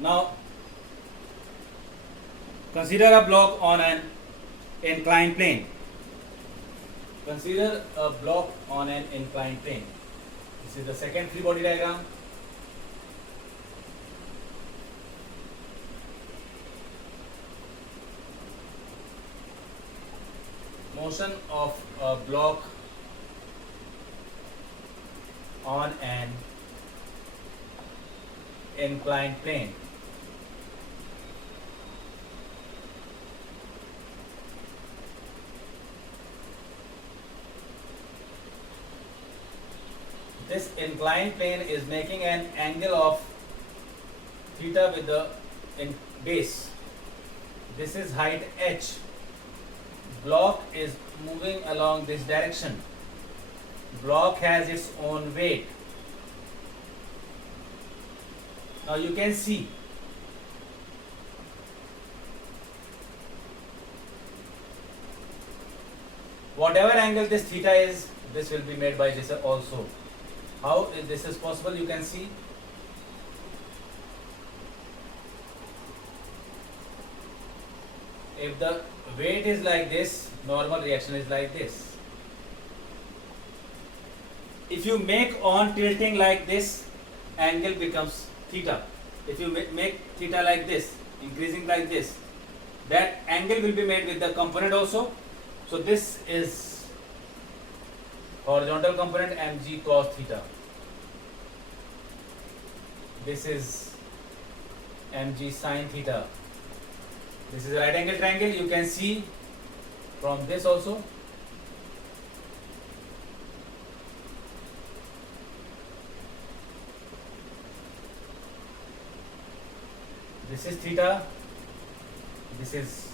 Now consider a block on an inclined plane. Consider a block on an inclined plane. This is the second free body diagram. Motion of a block on an inclined plane. This inclined plane is making an angle of theta with the base. This is height h. Block is moving along this direction. Block has its own weight. Now you can see whatever angle this theta is, this will be made by this also. How this is possible, you can see. If the weight is like this, normal reaction is like this. If you make on tilting like this, angle becomes theta. If you make theta like this, increasing like this, that angle will be made with the component also. So this is horizontal component mg cos theta. This is mg sin theta. This is a right angle triangle. You can see from this also. This is theta. This is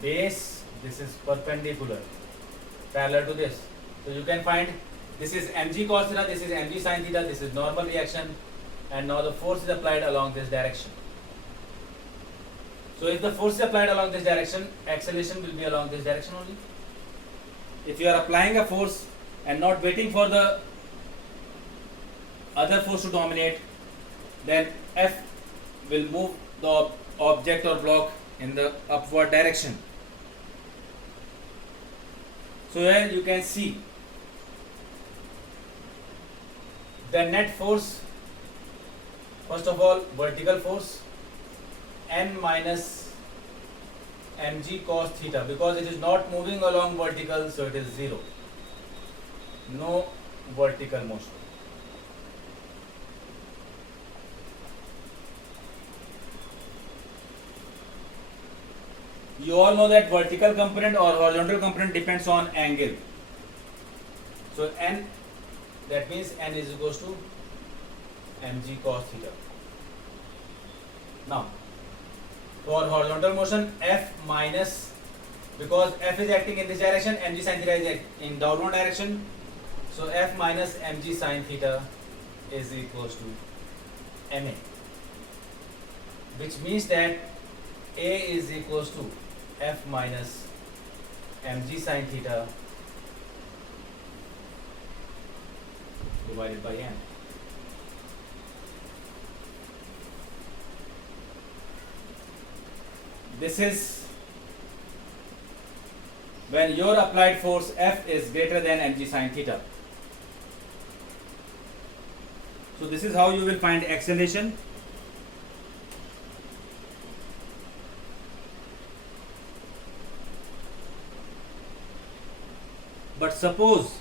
base. This is perpendicular, parallel to this. So you can find this is mg cos theta. This is mg sin theta. This is normal reaction, and now the force is applied along this direction. So if the force is applied along this direction, acceleration will be along this direction only. If you are applying a force and not waiting for the other force to dominate, then F will move the object or block in the upward direction. So here you can see the net force. First of all, vertical force n minus mg cos theta, because it is not moving along vertical, so it is 0. No vertical motion. You all know that vertical component or horizontal component depends on angle. So n, that means n is equals to mg cos theta. Now for horizontal motion, F minus, because F is acting in this direction, mg sin theta is in downward direction, so F minus mg sin theta is equals to ma, which means that A is equals to F minus mg sin theta divided by n. This is when your applied force F is greater than mg sin theta. So this is how you will find acceleration. But suppose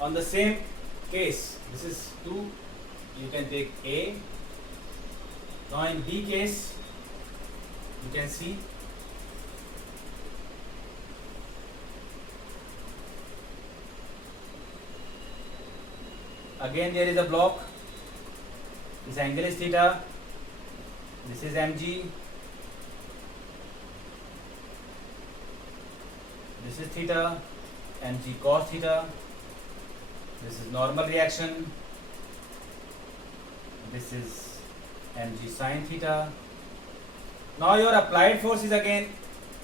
on the same case, this is 2, you can take A. Now in B case, you can see again there is a block. This angle is theta. This is mg. This is theta, mg cos theta. This is normal reaction. This is mg sin theta. Now your applied force is again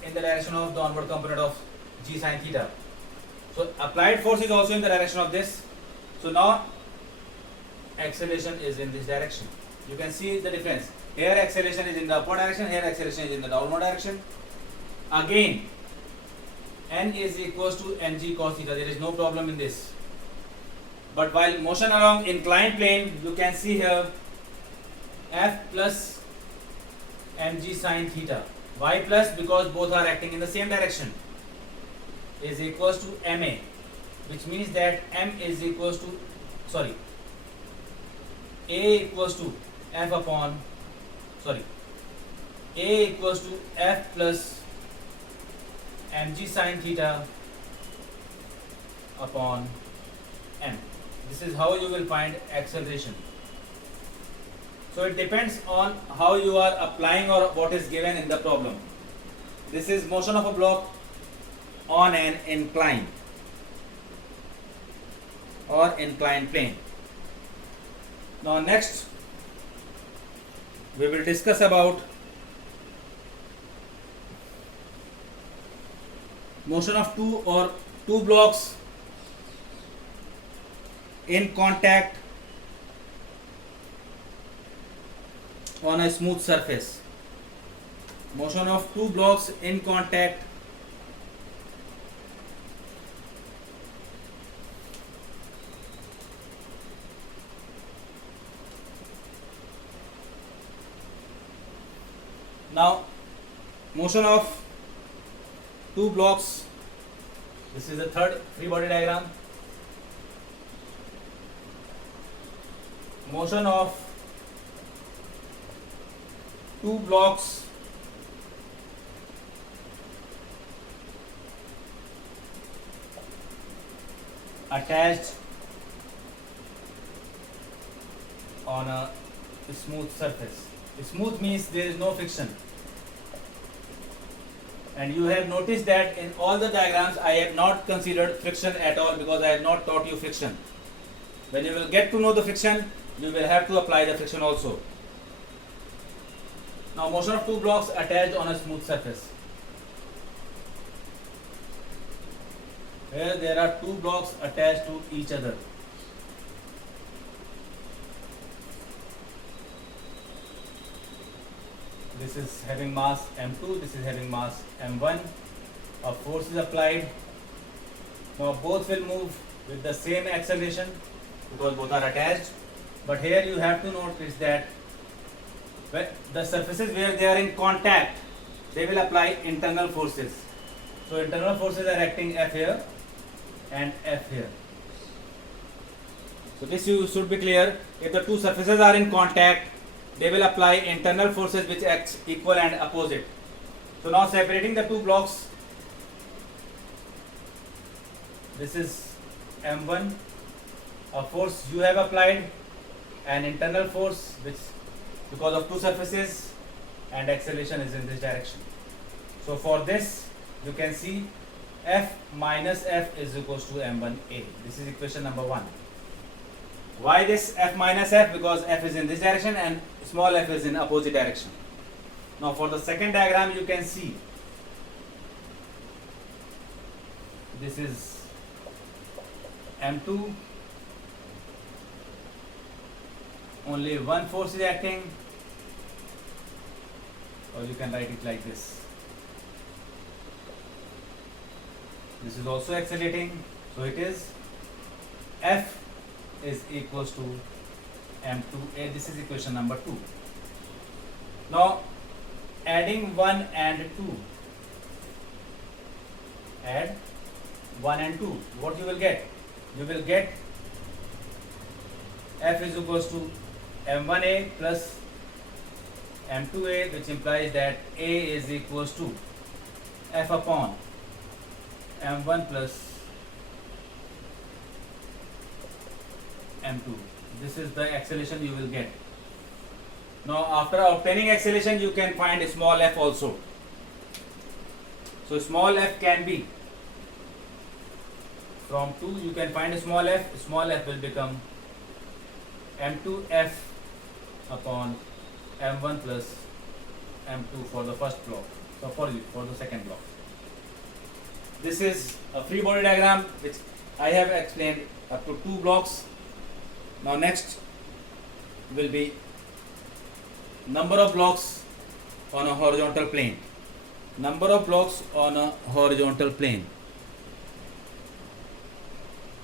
in the direction of the downward component of g sin theta. So applied force is also in the direction of this. So now acceleration is in this direction. You can see the difference. Here acceleration is in the upward direction, here acceleration is in the downward direction. Again, n is equals to mg cos theta. There is no problem in this. But while motion along inclined plane, you can see here f plus mg sin theta. Why plus? Because both are acting in the same direction. Is equals to ma, which means that m is equals to, sorry, a equals to f upon, sorry, a equals to f plus mg sin theta upon m. This is how you will find acceleration. So it depends on how you are applying or what is given in the problem. This is motion of a block on an incline or inclined plane. Now next we will discuss about motion of two blocks in contact on a smooth surface. Motion of two blocks in contact now motion of two blocks. This is the third free body diagram. Motion of two blocks attached on a smooth surface. Smooth means there is no friction. And you have noticed that in all the diagrams I have not considered friction at all because I have not taught you friction. When you will get to know the friction, you will have to apply the friction also. Now motion of two blocks attached on a smooth surface. Here there are two blocks attached to each other. This is having mass m2, this is having mass m1. A force is applied. Now both will move with the same acceleration because both are attached. But here you have to notice that the surfaces where they are in contact, they will apply internal forces. So internal forces are acting F here and F here. So this you should be clear. If the two surfaces are in contact, they will apply internal forces which act equal and opposite. So now separating the two blocks, this is M1, a force you have applied, an internal force which because of two surfaces, and acceleration is in this direction. So for this you can see F minus F is equals to M1A. This is equation number 1. Why this F minus F? Because F is in this direction and small f is in opposite direction. Now for the second diagram you can see this is M2, only one force is acting, or you can write it like this. This is also accelerating, so it is F is equals to M2A. This is equation number 2. Now adding 1 and 2, add 1 and 2, what you will get? You will get F is equals to M1A plus M2A, which implies that A is equals to F upon M1 plus M2. This is the acceleration you will get. Now after obtaining acceleration you can find a small f also. So small f can be from 2 you can find a small f will become M2F upon M1 plus M2 for the first block. So for the second block. This is a free body diagram which I have explained up to 2 blocks. Now next will be number of blocks on a horizontal plane. Number of blocks on a horizontal plane.